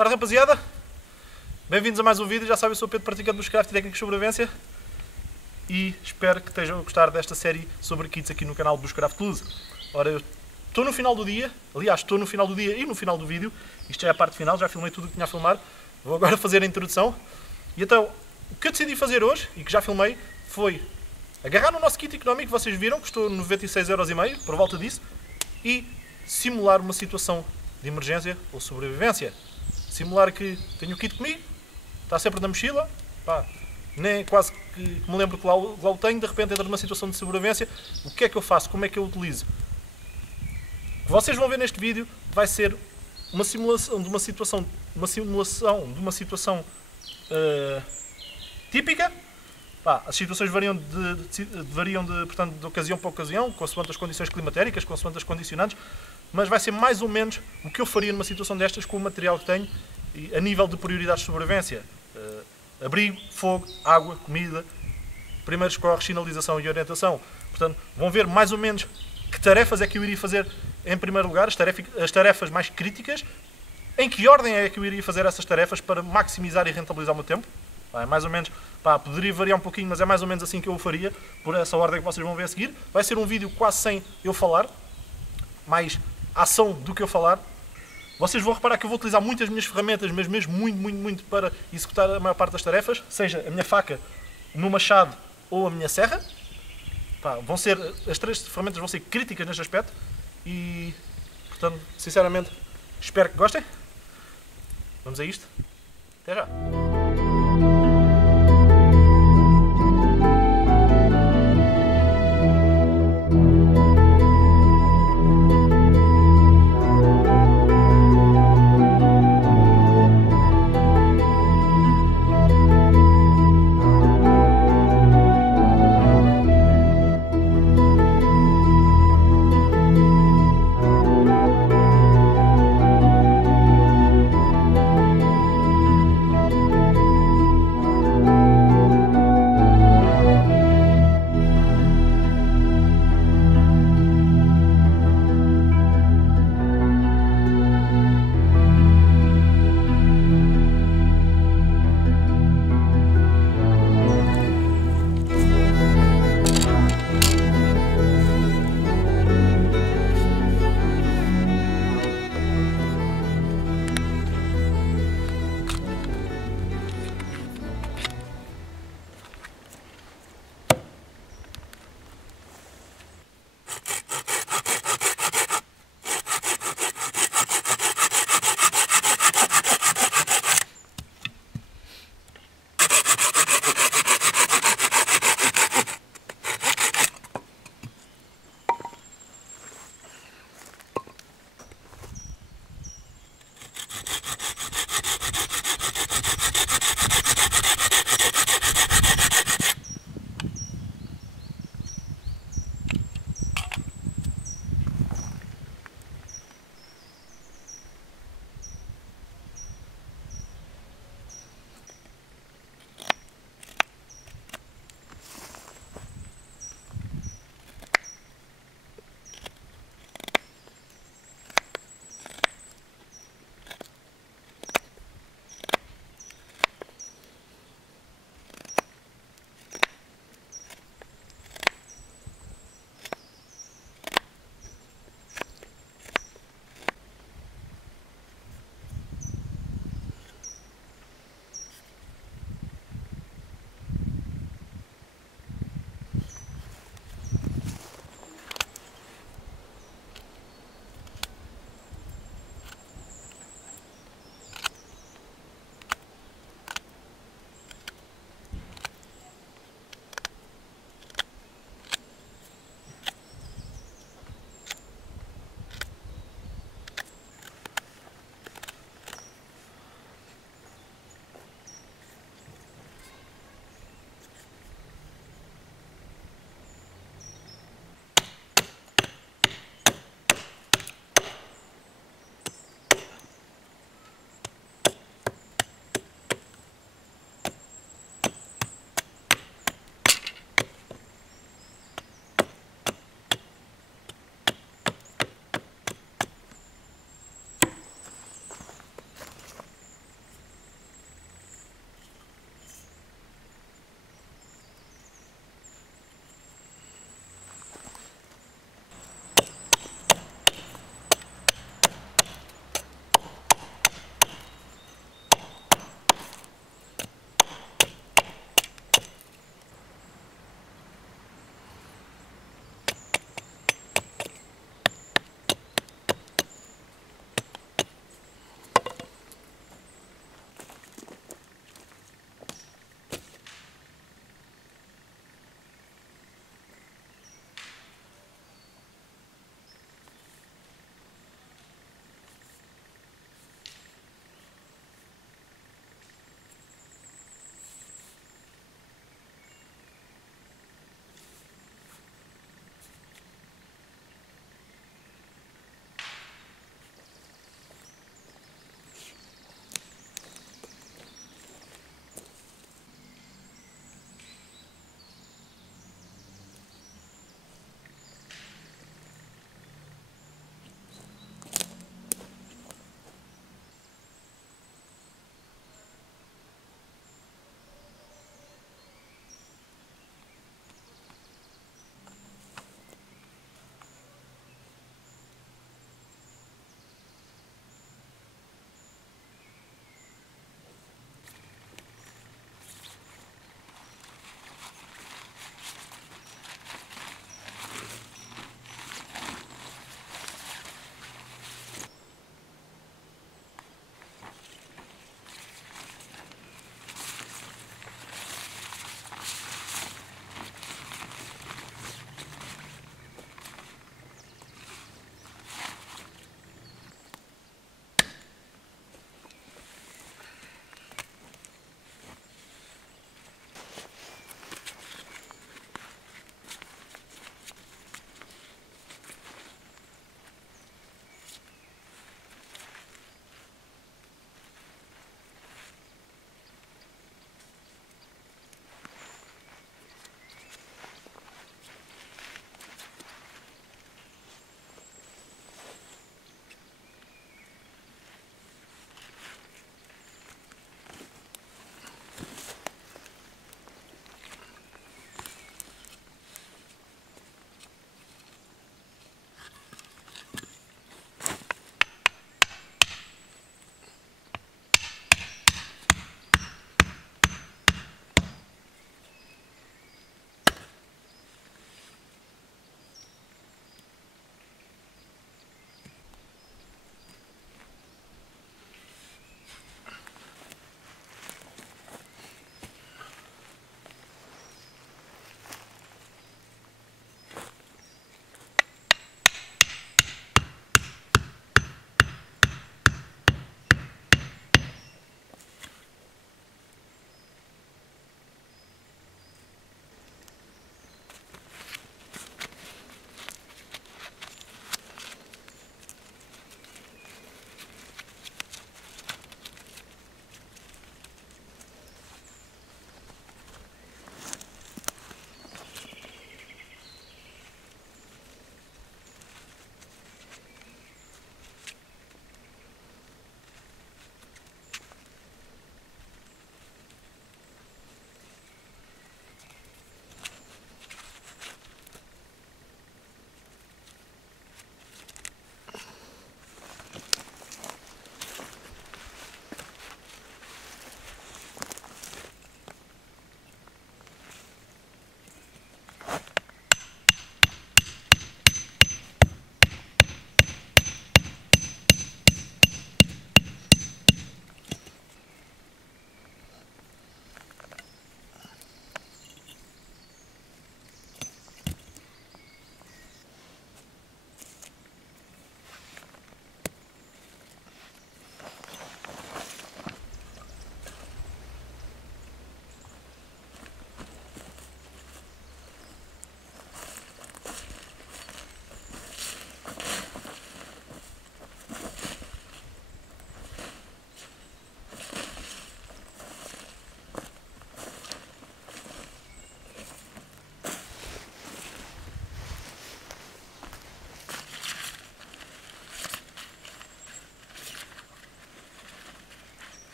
Tarde, rapaziada. Bem-vindos a mais um vídeo. Já sabem, eu sou o Pedro, praticante do Bushcraft e técnicas de sobrevivência. E espero que estejam a gostar desta série sobre kits aqui no canal Bushcraft Plus. Ora, eu estou no final do dia. Aliás, estou no final do dia e no final do vídeo. Isto já é a parte final, já filmei tudo o que tinha a filmar. Vou agora fazer a introdução. E então, o que eu decidi fazer hoje, e que já filmei, foi agarrar no nosso kit económico, vocês viram, que custou 96,5€, por volta disso, e simular uma situação de emergência ou sobrevivência. Simular que tenho o kit comigo, está sempre na mochila, pá, nem quase que me lembro que lá o tenho, de repente entra numa situação de sobrevivência, o que é que eu faço, como é que eu utilizo? O que vocês vão ver neste vídeo vai ser uma simulação de uma situação, típica. Pá, as situações variam portanto, de ocasião para ocasião, consoante as condições climatéricas, consoante as condicionantes, mas vai ser mais ou menos o que eu faria numa situação destas com o material que tenho, a nível de prioridades de sobrevivência. Abrigo, fogo, água, comida, primeiros socorros, sinalização e orientação. Portanto, vão ver mais ou menos que tarefas é que eu iria fazer em primeiro lugar, as tarefas mais críticas, em que ordem é que eu iria fazer essas tarefas para maximizar e rentabilizar o meu tempo. É mais ou menos, pá, poderia variar um pouquinho, mas é mais ou menos assim que eu o faria, por essa ordem que vocês vão ver a seguir. Vai ser um vídeo quase sem eu falar, mais ação do que eu falar. Vocês vão reparar que eu vou utilizar muitas minhas ferramentas, mas mesmo muito para executar a maior parte das tarefas, seja a minha faca, o meu machado ou a minha serra. Pá, as três ferramentas vão ser críticas neste aspecto e, portanto, sinceramente, espero que gostem. Vamos a isto. Até já!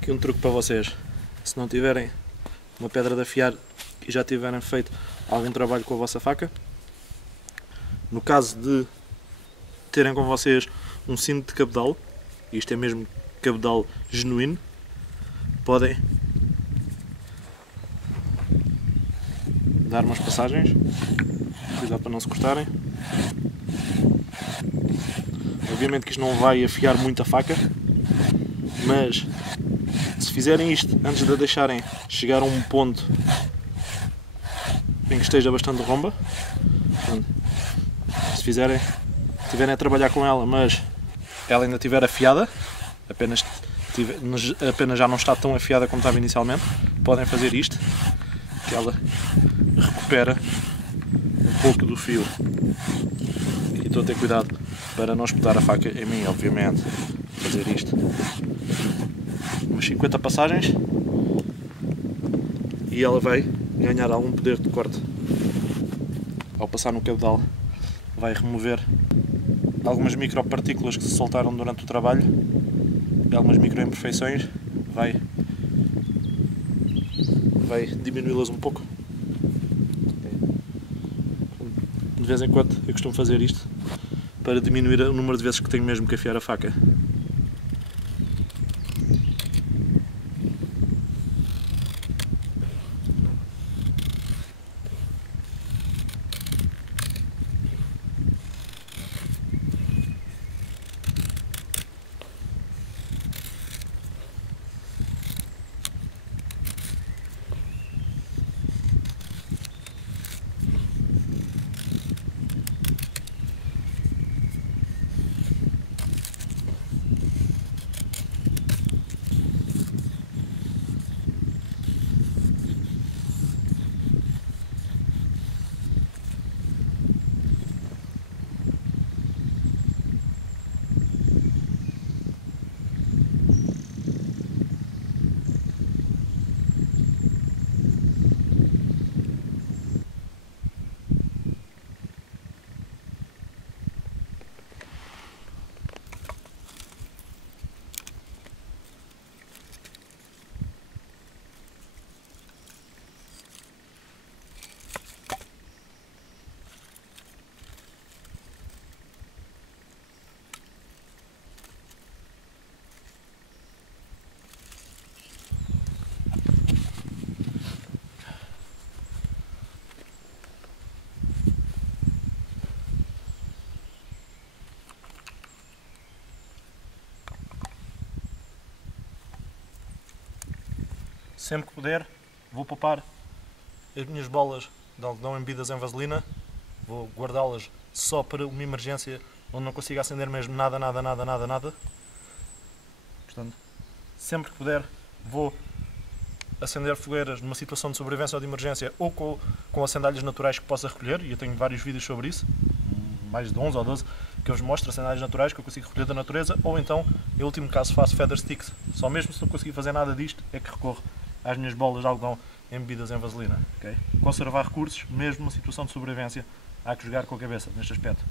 Aqui um truque para vocês: se não tiverem uma pedra de afiar e já tiverem feito algum trabalho com a vossa faca, no caso de terem com vocês um cinto de cabedal, e isto é mesmo cabedal genuíno, podem dar umas passagens, cuidado para não se cortarem. Obviamente que isto não vai afiar muito a faca, mas se fizerem isto antes de a deixarem chegar a um ponto em que esteja bastante romba, se tiverem a trabalhar com ela, mas ela ainda estiver afiada, apenas já não está tão afiada como estava inicialmente, podem fazer isto, que ela recupera um pouco do fio. E estou a ter cuidado para não espetar a faca em mim, obviamente. Fazer isto umas 50 passagens e ela vai ganhar algum poder de corte. Ao passar no cabedal vai remover algumas micropartículas que se soltaram durante o trabalho e algumas microimperfeições, vai diminuí-las um pouco. De vez em quando eu costumo fazer isto para diminuir o número de vezes que tenho mesmo que afiar a faca. sempre que puder, vou poupar as minhas bolas de algodão embebidas em vaselina, vou guardá-las só para uma emergência onde não consiga acender mesmo nada. Portanto, sempre que puder, vou acender fogueiras numa situação de sobrevivência ou de emergência ou com acendalhas naturais que possa recolher, e eu tenho vários vídeos sobre isso, mais de 11 ou 12, que eu vos mostro acendalhas naturais que eu consigo recolher da natureza, ou então, em último caso, faço feather sticks. Só mesmo se não conseguir fazer nada disto é que recorro às minhas bolas de algodão embebidas em vaselina. Okay? Conservar recursos, mesmo numa situação de sobrevivência, há que jogar com a cabeça neste aspecto.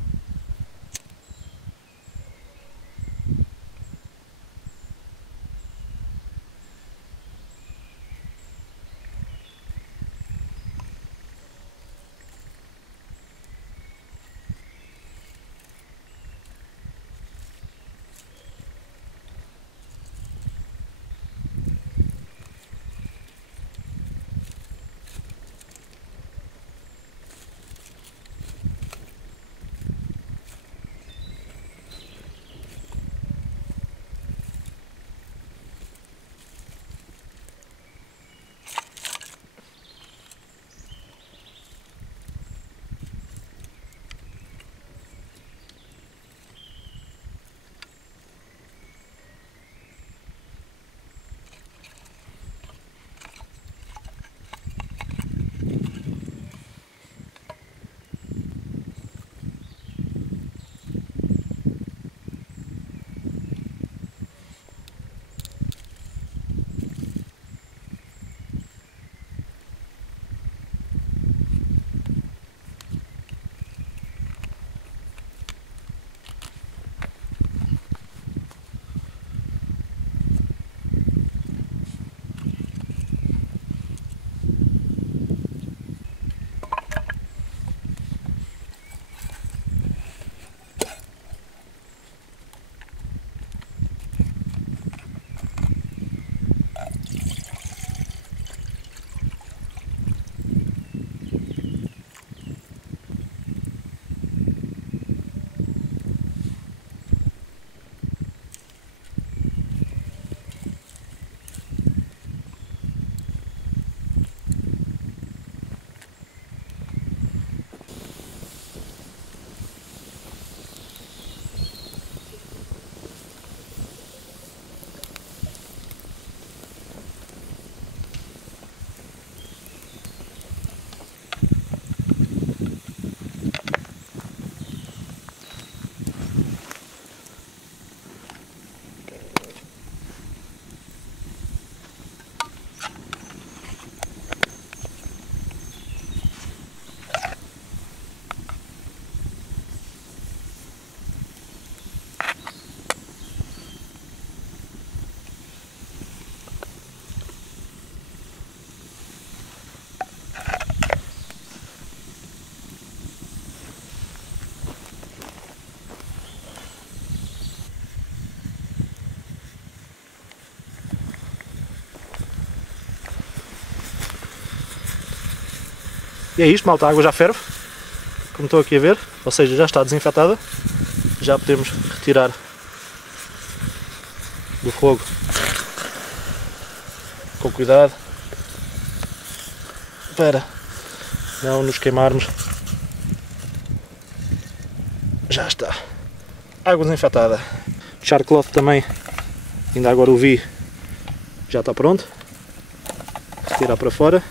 E é isto, malta, a água já ferve, como estou aqui a ver, ou seja, já está desinfetada. Já podemos retirar do fogo com cuidado para não nos queimarmos. Já está. Água desinfetada. Charcloth também, ainda agora o vi, já está pronto. Retirar para fora.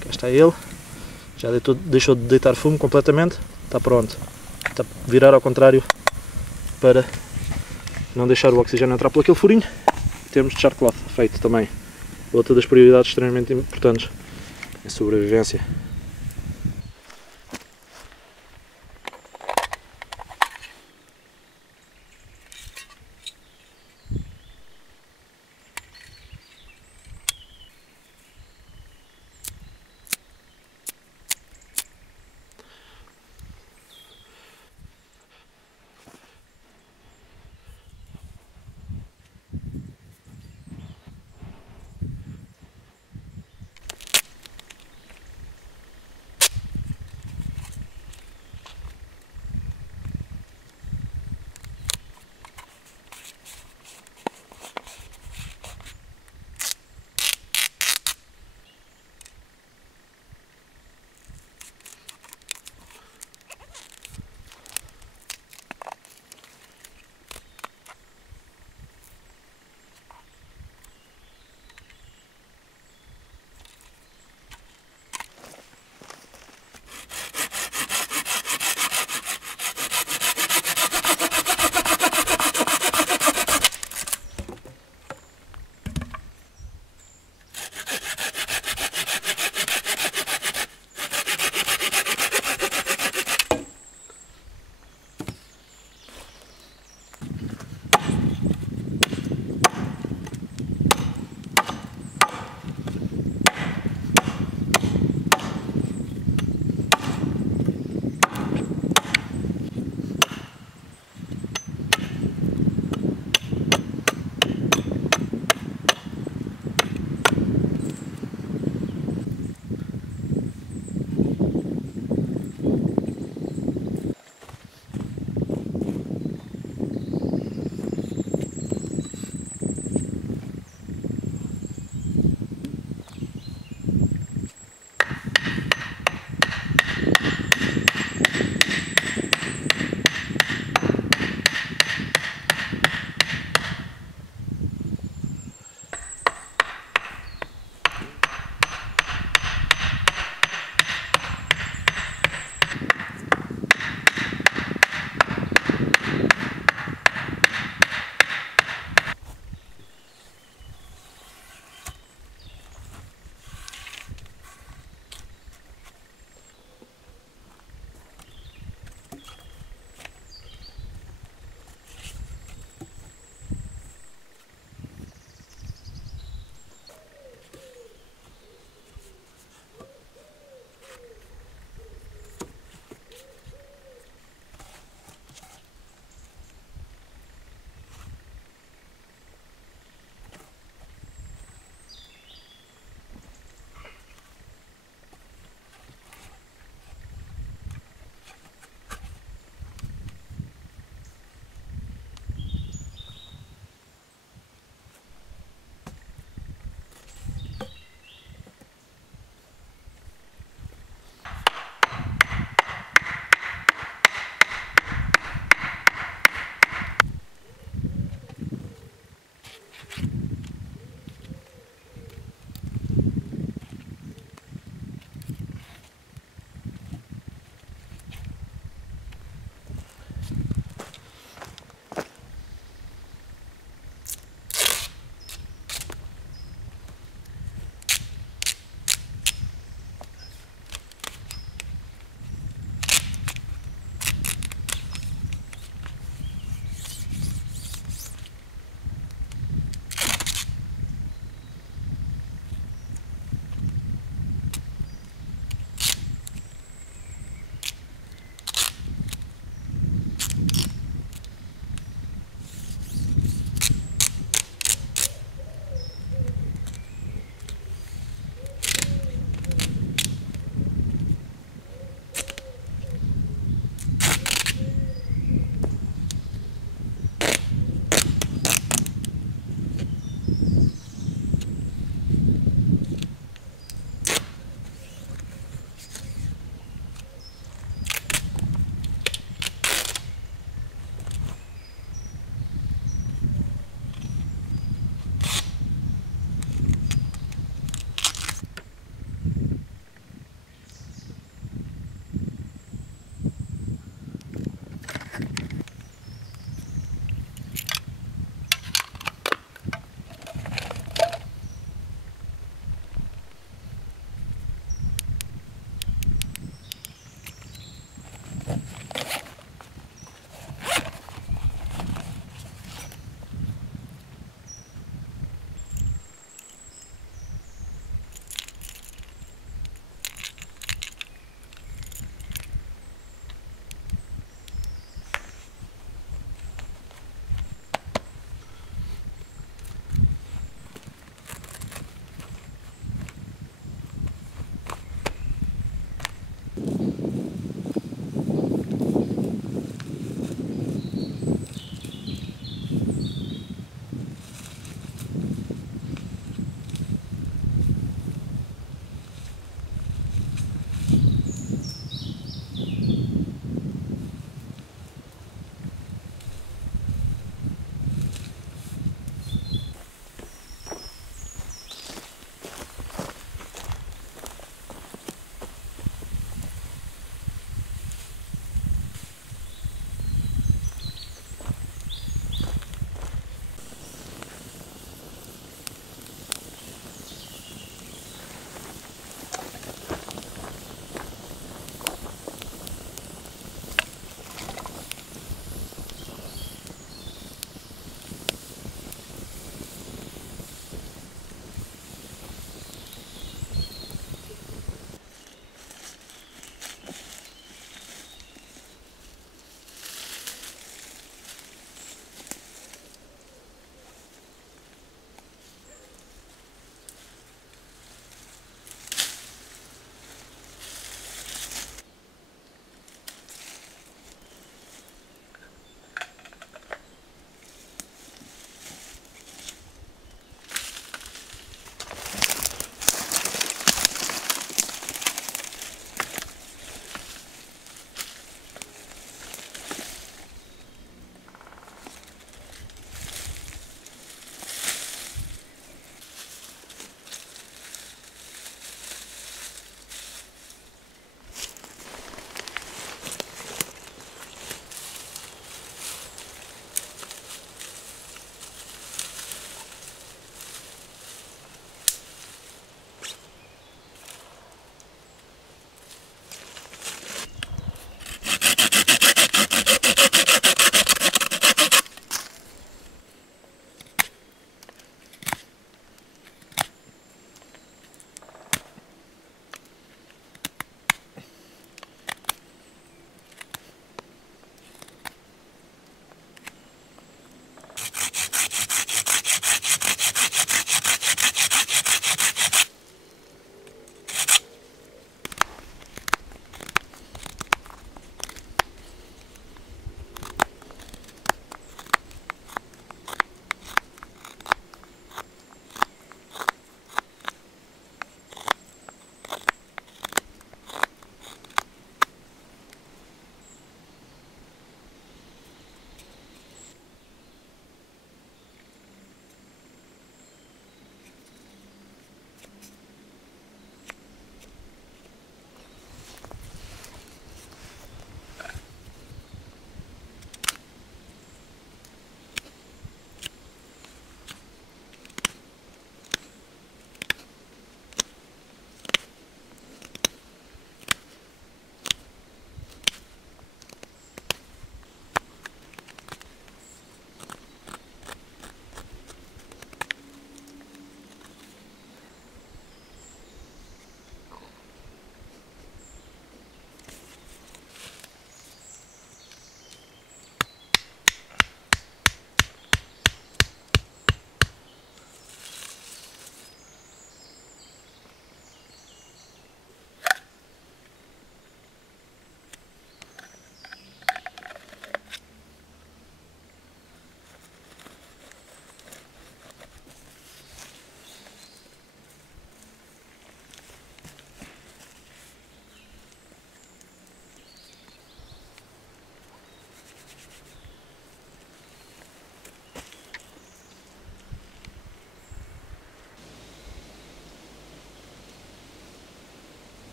Cá está ele. Já deixou de deitar fumo completamente. Está pronto. Está a virar ao contrário para não deixar o oxigênio entrar por aquele furinho. Temos charcloth feito também. Outra das prioridades extremamente importantes em sobrevivência.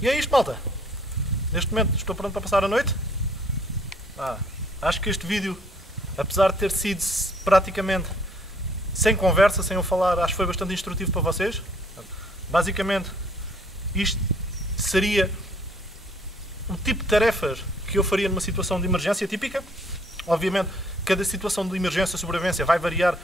E é isto, malta. Neste momento estou pronto para passar a noite. Acho que este vídeo, apesar de ter sido praticamente sem conversa, sem eu falar, acho que foi bastante instrutivo para vocês. Basicamente, isto seria o tipo de tarefas que eu faria numa situação de emergência típica. Obviamente, cada situação de emergência ou sobrevivência vai variar.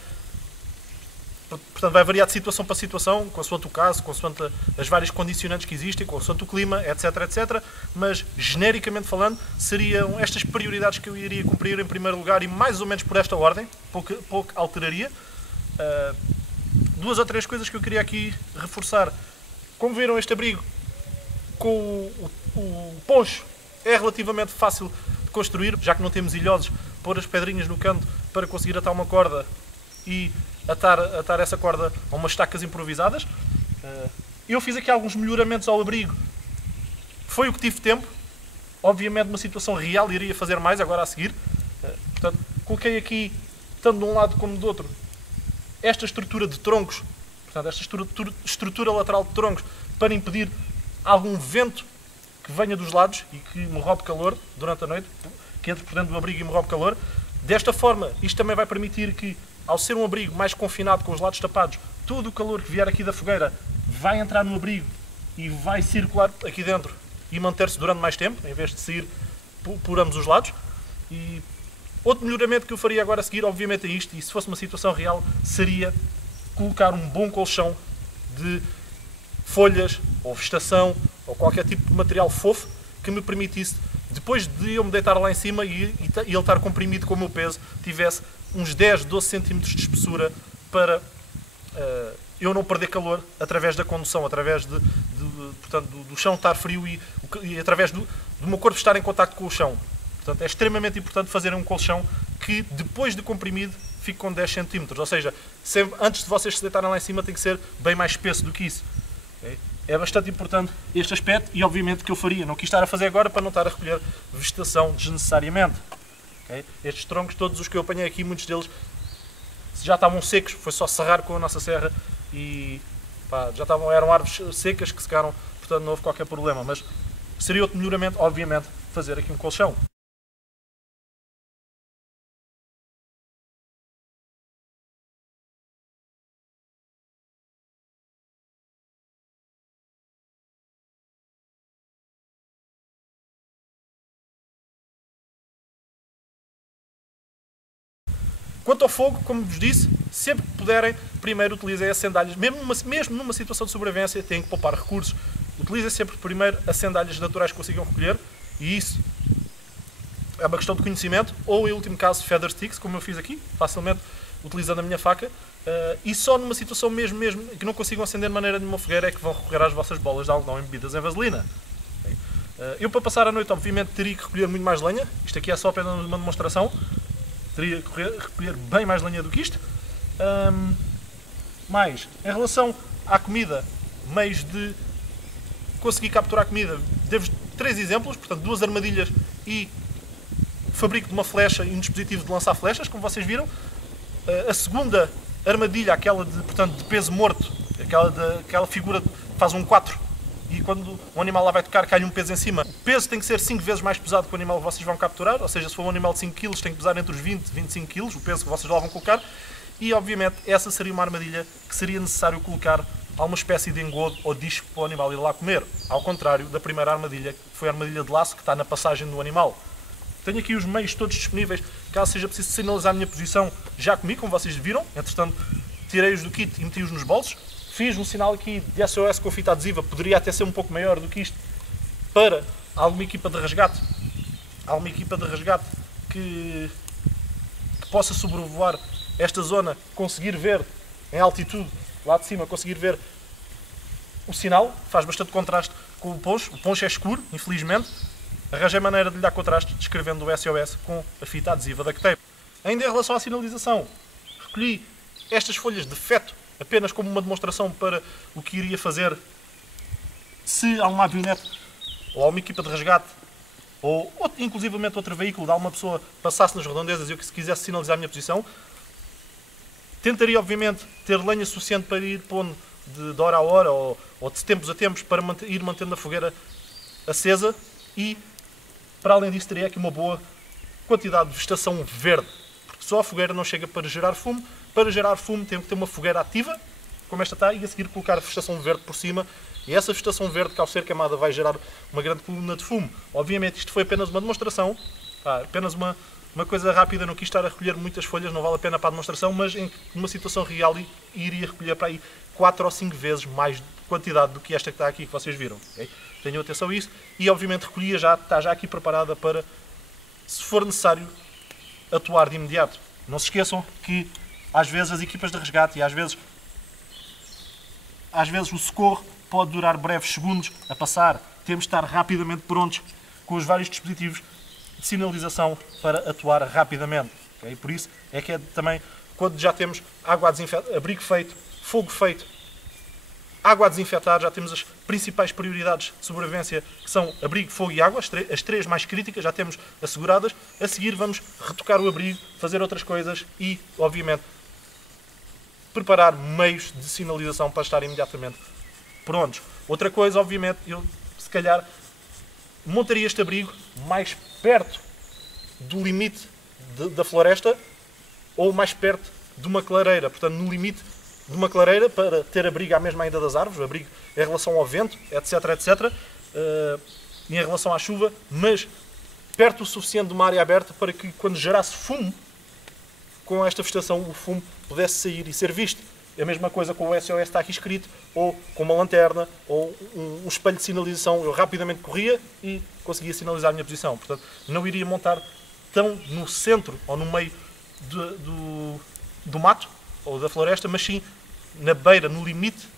Portanto, vai variar de situação para situação, consoante o caso, consoante as várias condicionantes que existem, consoante o clima, etc, etc. Mas, genericamente falando, seriam estas prioridades que eu iria cumprir em primeiro lugar e mais ou menos por esta ordem, pouco alteraria. Duas ou três coisas que eu queria aqui reforçar. Como viram, este abrigo com o poncho é relativamente fácil de construir, já que não temos ilhosos, pôr as pedrinhas no canto para conseguir atar uma corda e atar essa corda a umas estacas improvisadas. Eu fiz aqui alguns melhoramentos ao abrigo. Foi o que tive tempo. Obviamente, numa situação real, iria fazer mais agora a seguir. Portanto, coloquei aqui, tanto de um lado como do outro, esta estrutura de troncos, portanto, esta estrutura lateral de troncos, para impedir algum vento que venha dos lados e que me roube calor durante a noite, que entre por dentro do abrigo e me roube calor. Desta forma, isto também vai permitir que, ao ser um abrigo mais confinado, com os lados tapados, todo o calor que vier aqui da fogueira vai entrar no abrigo e vai circular aqui dentro e manter-se durante mais tempo, em vez de sair por ambos os lados. E outro melhoramento que eu faria agora a seguir, obviamente é isto, e se fosse uma situação real, seria colocar um bom colchão de folhas, ou vegetação, ou qualquer tipo de material fofo que me permitisse, depois de eu me deitar lá em cima e ele estar comprimido com o meu peso, tivesse uns 10, 12 cm de espessura para eu não perder calor através da condução, através portanto, do chão estar frio e através do meu corpo estar em contacto com o chão. Portanto, é extremamente importante fazer um colchão que, depois de comprimido, fique com 10 cm. Ou seja, antes de vocês se deitarem lá em cima, tem que ser bem mais espesso do que isso. Okay? É bastante importante este aspecto e, obviamente, que eu faria. Não quis estar a fazer agora para não estar a recolher vegetação desnecessariamente. Okay? Estes troncos, todos os que eu apanhei aqui, muitos deles já estavam secos. Foi só serrar com a nossa serra e eram árvores secas que secaram. Portanto, não houve qualquer problema. Mas seria outro melhoramento, obviamente, fazer aqui um colchão. Quanto ao fogo, como vos disse, sempre que puderem, primeiro utilizem as sandálias. Mesmo numa situação de sobrevivência, têm que poupar recursos. Utilizem sempre primeiro as sandálias naturais que consigam recolher, e isso é uma questão de conhecimento, ou em último caso, feather sticks, como eu fiz aqui, facilmente utilizando a minha faca. E só numa situação mesmo que não consigam acender de maneira nenhuma fogueira é que vão recorrer às vossas bolas de algodão embebidas em vaselina. Eu, para passar a noite, obviamente, teria que recolher muito mais lenha. Isto aqui é só apenas uma demonstração. Teria que recolher bem mais lenha do que isto. Mas, em relação à comida, meios de conseguir capturar comida, devo 3 exemplos, portanto 2 armadilhas e fabrico de uma flecha e um dispositivo de lançar flechas, como vocês viram. A segunda armadilha, aquela de peso morto, aquela figura que faz um 4 e quando o animal lá vai tocar cai-lhe um peso em cima. O peso tem que ser 5 vezes mais pesado que o animal que vocês vão capturar, ou seja, se for um animal de 5 kg tem que pesar entre os 20 e 25 kg, o peso que vocês lá vão colocar. E obviamente essa seria uma armadilha que seria necessário colocar alguma espécie de engodo ou disco para o animal ir lá comer, ao contrário da primeira armadilha, que foi a armadilha de laço que está na passagem do animal. Tenho aqui os meios todos disponíveis, caso seja preciso sinalizar a minha posição, já comi, como vocês viram. Entretanto, tirei-os do kit e meti-os nos bolsos. Fiz um sinal aqui de SOS com fita adesiva, poderia até ser um pouco maior do que isto, para alguma equipa de resgate. Alguma equipa de resgate que possa sobrevoar esta zona, conseguir ver em altitude, lá de cima, conseguir ver o sinal. Faz bastante contraste com o poncho. O poncho é escuro, infelizmente. Arranjei maneira de lhe dar contraste, descrevendo o SOS com a fita adesiva da duct tape. Ainda em relação à sinalização, recolhi estas folhas de feto apenas como uma demonstração para o que iria fazer se há uma avionete ou há uma equipa de resgate ou inclusivamente outro veículo de alguma pessoa passasse nas redondezas e eu quisesse sinalizar a minha posição. Tentaria, obviamente, ter lenha suficiente para ir pondo de hora a hora ou de tempos a tempos para ir mantendo a fogueira acesa e, para além disso, teria aqui uma boa quantidade de vegetação verde, porque só a fogueira não chega para gerar fumo. Para gerar fumo tem que ter uma fogueira ativa, como esta está, e a seguir colocar a vegetação verde por cima, e essa vegetação verde que ao ser queimada vai gerar uma grande coluna de fumo. Obviamente isto foi apenas uma demonstração, apenas uma coisa rápida, não quis estar a recolher muitas folhas, não vale a pena para a demonstração, mas em uma situação real iria recolher para aí 4 ou 5 vezes mais quantidade do que esta que está aqui, que vocês viram. Okay? Tenham atenção a isso, e obviamente recolhia já, está já aqui preparada para, se for necessário, atuar de imediato. Não se esqueçam que às vezes as equipas de resgate e às vezes o socorro pode durar breves segundos a passar. Temos de estar rapidamente prontos com os vários dispositivos de sinalização para atuar rapidamente. Okay? Por isso é que é também, quando já temos água a desinfetar, abrigo feito, fogo feito, água a desinfetar, já temos as principais prioridades de sobrevivência, que são abrigo, fogo e água, as três mais críticas, já temos asseguradas. A seguir vamos retocar o abrigo, fazer outras coisas e, obviamente, preparar meios de sinalização para estar imediatamente prontos. Outra coisa, obviamente, eu se calhar montaria este abrigo mais perto do limite da floresta ou mais perto de uma clareira, portanto no limite de uma clareira, para ter abrigo à mesma ainda das árvores, abrigo em relação ao vento, etc, etc, e em relação à chuva, mas perto o suficiente de uma área aberta para que quando gerasse fumo, com esta vegetação, o fumo pudesse sair e ser visto. É a mesma coisa com o SOS está aqui escrito, ou com uma lanterna, ou um espelho de sinalização. Eu rapidamente corria e conseguia sinalizar a minha posição. Portanto, não iria montar tão no centro ou no meio do mato ou da floresta, mas sim na beira, no limite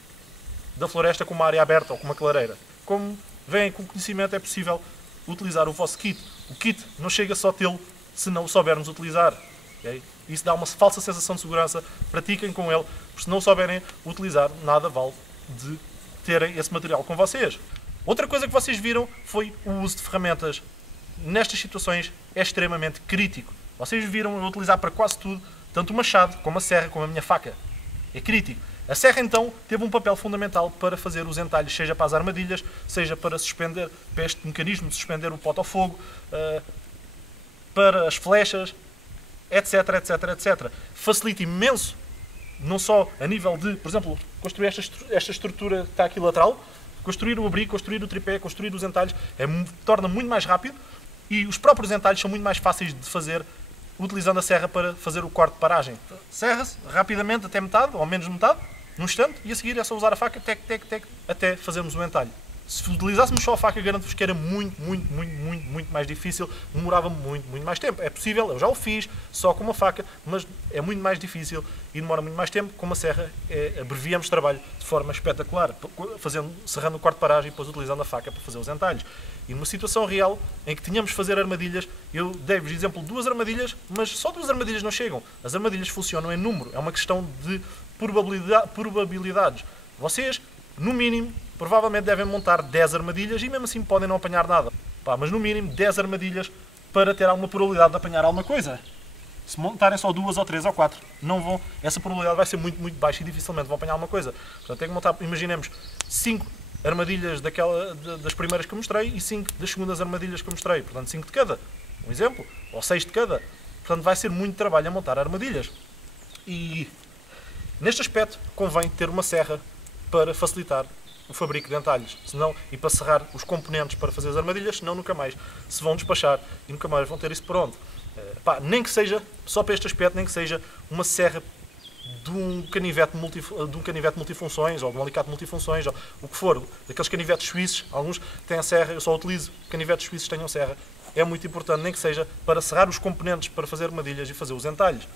da floresta, com uma área aberta ou com uma clareira. Como veem com o conhecimento, é possível utilizar o vosso kit. O kit não chega só a tê-lo se não o soubermos utilizar. Okay? Isso dá uma falsa sensação de segurança. Pratiquem com ele, porque se não o souberem utilizar, nada vale de terem esse material com vocês. Outra coisa que vocês viram foi o uso de ferramentas. Nestas situações é extremamente crítico. Vocês viram eu utilizar para quase tudo, tanto o machado, como a serra, como a minha faca. É crítico. A serra, então, teve um papel fundamental para fazer os entalhos, seja para as armadilhas, seja para suspender, para este mecanismo de suspender o pote ao fogo, para as flechas, etc, etc, etc. Facilita imenso, não só a nível de, por exemplo, construir esta estrutura que está aqui lateral, construir o abrigo, construir o tripé, construir os entalhos, torna muito mais rápido, e os próprios entalhos são muito mais fáceis de fazer utilizando a serra para fazer o corte de paragem. Serra-se rapidamente até metade, ou menos de metade, num instante, e a seguir é só usar a faca, tec, tec, tec, até fazermos o entalho. Se utilizássemos só a faca, garanto-vos que era muito mais difícil, demorava muito mais tempo. É possível, eu já o fiz, só com uma faca, mas é muito mais difícil e demora muito mais tempo. Com uma serra, abreviamos trabalho de forma espetacular, serrando o corte de paragem e depois utilizando a faca para fazer os entalhos. E numa situação real, em que tínhamos de fazer armadilhas, eu dei-vos exemplo de 2 armadilhas, mas só 2 armadilhas não chegam. As armadilhas funcionam em número, é uma questão de probabilidades. Vocês, no mínimo, provavelmente devem montar 10 armadilhas e mesmo assim podem não apanhar nada. Mas no mínimo 10 armadilhas para ter alguma probabilidade de apanhar alguma coisa. Se montarem só 2 ou 3 ou 4, não vão, essa probabilidade vai ser muito baixa e dificilmente vão apanhar alguma coisa. Portanto, tem que montar, imaginemos, 5 armadilhas das primeiras que eu mostrei e 5 das segundas armadilhas que eu mostrei. Portanto, 5 de cada, um exemplo, ou 6 de cada. Portanto, vai ser muito trabalho a montar armadilhas. E neste aspecto convém ter uma serra para facilitar o fabrico de entalhos, senão, e para serrar os componentes para fazer as armadilhas, senão nunca mais se vão despachar e nunca mais vão ter isso pronto. Nem que seja, só para este aspecto, nem que seja uma serra de um canivete multifunções, ou de um alicate multifunções, ou o que for, daqueles canivetes suíços, alguns têm a serra, eu só utilizo canivetes suíços que tenham serra. É muito importante, nem que seja para serrar os componentes para fazer armadilhas e fazer os entalhos.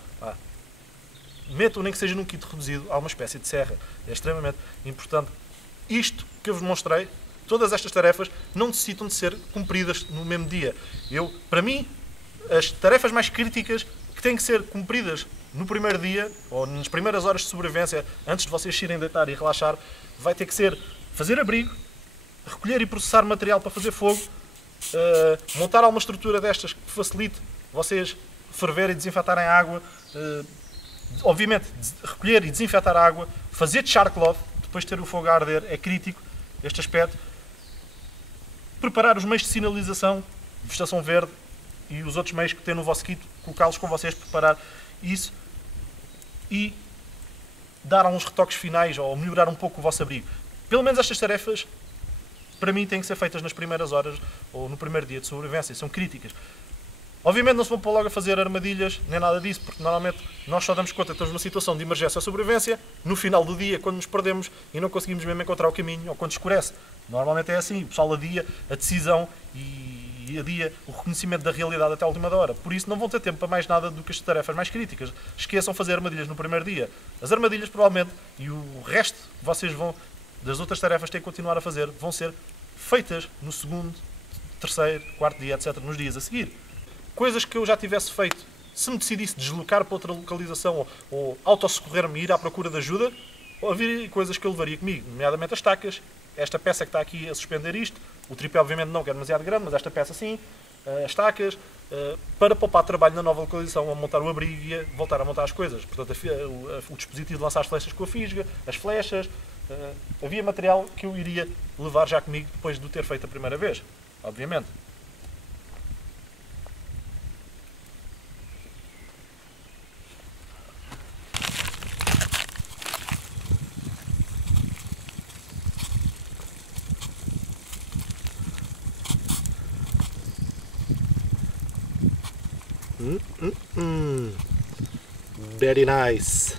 Metam, nem que seja num kit reduzido, a uma espécie de serra. É extremamente importante. Isto que eu vos mostrei, todas estas tarefas, não necessitam de ser cumpridas no mesmo dia. Para mim, as tarefas mais críticas que têm que ser cumpridas no primeiro dia, ou nas primeiras horas de sobrevivência, antes de vocês irem deitar e relaxar, vai ter que ser fazer abrigo, recolher e processar material para fazer fogo, montar alguma estrutura destas que facilite vocês ferverem e desinfetarem a água, obviamente recolher e desinfetar a água, fazer char cloth, depois de ter o fogo a arder, é crítico este aspecto. Preparar os meios de sinalização, vegetação verde e os outros meios que têm no vosso kit, colocá-los com vocês, preparar isso e dar uns retoques finais ou melhorar um pouco o vosso abrigo. Pelo menos estas tarefas, para mim, têm que ser feitas nas primeiras horas ou no primeiro dia de sobrevivência, são críticas. Obviamente não se vão pôr logo a fazer armadilhas, nem nada disso, porque normalmente nós só damos conta que estamos numa situação de emergência ou sobrevivência no final do dia, quando nos perdemos e não conseguimos mesmo encontrar o caminho, ou quando escurece. Normalmente é assim, o pessoal adia a decisão e adia o reconhecimento da realidade até a última hora. Por isso não vão ter tempo para mais nada do que as tarefas mais críticas. Esqueçam fazer armadilhas no primeiro dia. As armadilhas, provavelmente, e o resto que vocês vão, das outras tarefas que têm que continuar a fazer, vão ser feitas no segundo, terceiro, quarto dia, etc., nos dias a seguir. Coisas que eu já tivesse feito, se me decidisse deslocar para outra localização ou autossocorrer-me e ir à procura de ajuda, havia coisas que eu levaria comigo, nomeadamente as estacas, esta peça que está aqui a suspender isto, o tripé obviamente não, que é demasiado grande, mas esta peça sim, as estacas, para poupar trabalho na nova localização, a montar o abrigo e a voltar a montar as coisas. Portanto, o dispositivo de lançar as flechas com a fisga, as flechas, havia material que eu iria levar já comigo depois de o ter feito a primeira vez, obviamente. Very nice.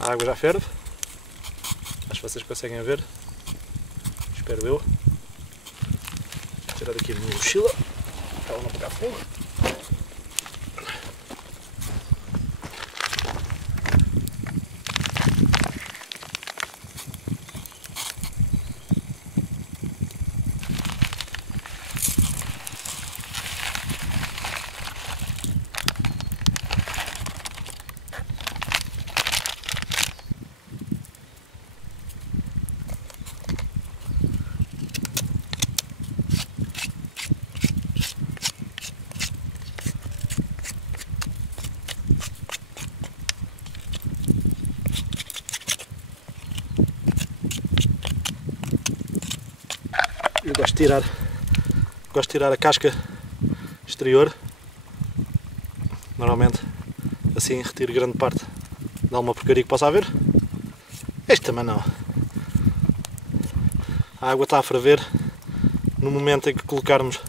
A água já ferve. Acho que vocês conseguem ver. Espero eu. Vou tirar daqui a minha mochila para ela não pegar fogo. Eu gosto de tirar a casca exterior, normalmente assim retiro grande parte de alguma porcaria que possa haver. Este também não. A água está a ferver, no momento em que colocarmos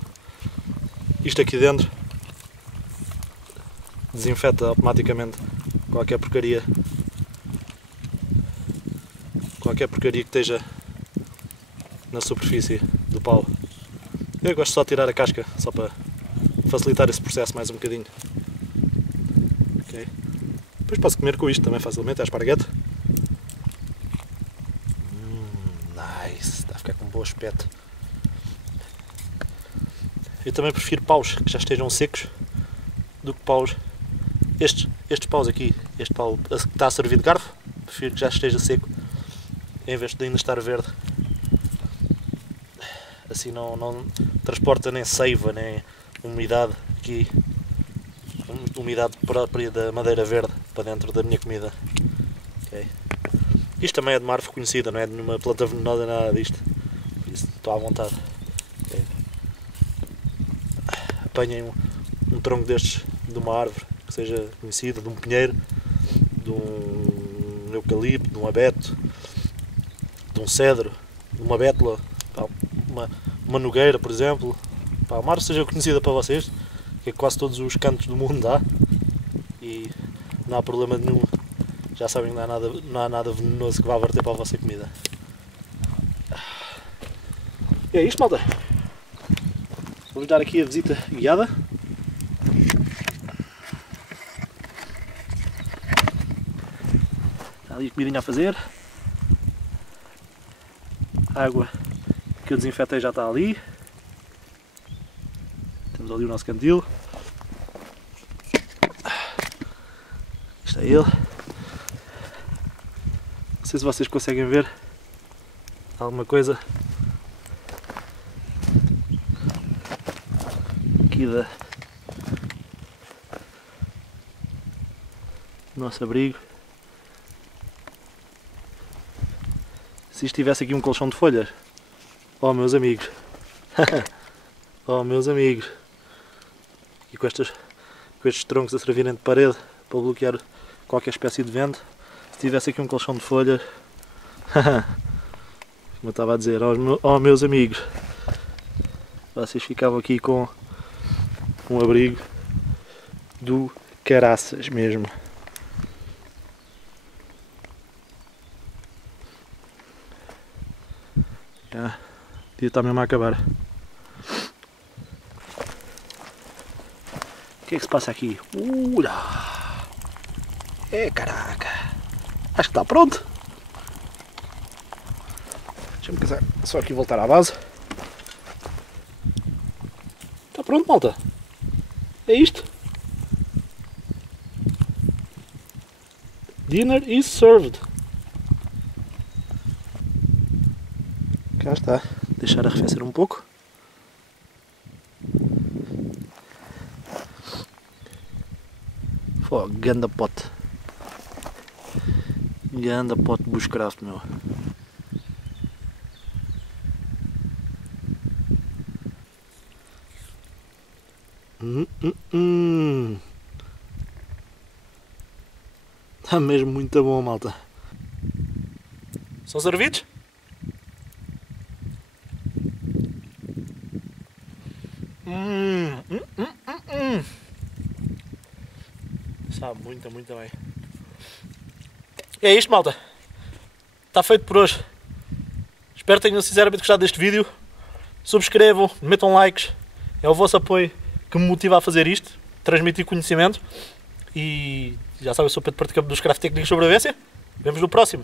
isto aqui dentro, desinfeta automaticamente qualquer porcaria que esteja na superfície do pau. Eu gosto só de tirar a casca, só para facilitar esse processo mais um bocadinho. Okay. Depois posso comer com isto também facilmente, é esparguete. Nice, está a ficar com um bom aspecto. Eu também prefiro paus que já estejam secos do que paus. Estes paus aqui, este pau que está a servir de garfo, prefiro que já esteja seco em vez de ainda estar verde. Assim não transporta nem seiva, nem umidade aqui, umidade própria da madeira verde para dentro da minha comida. Okay. Isto também é de uma árvore conhecida, não é de nenhuma planta venenosa, nada disto. Por isso estou à vontade. Okay. Apanhem um tronco destes de uma árvore que seja conhecida, de um pinheiro, de um eucalipto, de um abeto, de um cedro, de uma bétula, uma nogueira, por exemplo. Uma árvore seja conhecida para vocês, que é quase todos os cantos do mundo dá, e não há problema nenhum. Já sabem que não há nada venenoso que vá verter para a vossa comida. E é isto, malta. Vou-vos dar aqui a visita guiada. Está ali a comidinha a fazer. A água que eu desinfetei já está ali. Temos ali o nosso cantil. Está ele. Não sei se vocês conseguem ver alguma coisa aqui do nosso abrigo. Se isto tivesse aqui um colchão de folhas, oh meus amigos, Oh, meus amigos. E com estes troncos a servirem de parede para bloquear qualquer espécie de vento. Se tivesse aqui um colchão de folhas, como eu estava a dizer, oh meus amigos, vocês ficavam aqui com um abrigo do caraças mesmo. Já, o dia está mesmo a acabar. O que é que se passa aqui? É caraca! Acho que está pronto! Deixa-me só aqui voltar à base. Está pronto, malta! É isto! Dinner is served! Cá está. Deixar arrefecer um pouco. Fogo, ganda pote. Ganda pote de bushcraft, meu. Está mesmo muito bom, malta. São servidos? Sabe muito bem. E é isto, malta. Está feito por hoje. Espero que tenham sinceramente gostado deste vídeo. Subscrevam, metam likes. É o vosso apoio que me motiva a fazer isto. Transmitir conhecimento. E já sabem, eu sou Pedro Particampo dos Craft Técnicos de Sobrevivência. Vemos no próximo.